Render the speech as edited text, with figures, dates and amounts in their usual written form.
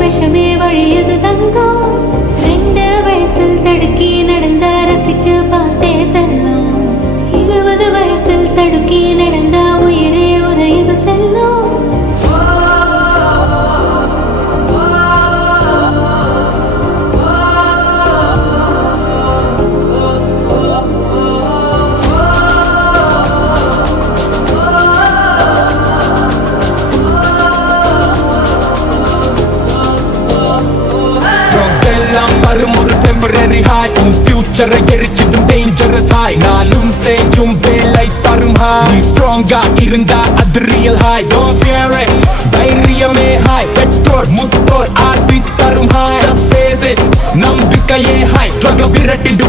விஷமே வழியது தங்கம் 2 வயசில் தடுக்கி நடந்த ரசிச்சு பார்த்தே செல்லும் 20 வயசில் தடுக்கி நடந்த உயிரே உரையது செல்லும் ஒரு டெம்பரரி ஹாய் உன் ஃபியூச்சரை எரிச்சிடும் டேஞ்சரஸ் ஹாய் நானும் செய்யும் வேலை தரும் ஹாய் நீ ஸ்ட்ராங்கா இருந்தா அது real hi don't fear it தைரியமே ஹாய் பெற்றோர் முத்தோர் ஆசி தரும் ஹாய் ஜஸ்ட் ஃபேஸ் இட் நம்பிக்கையே ஹாய் ட்ரக்ல விரட்டிடு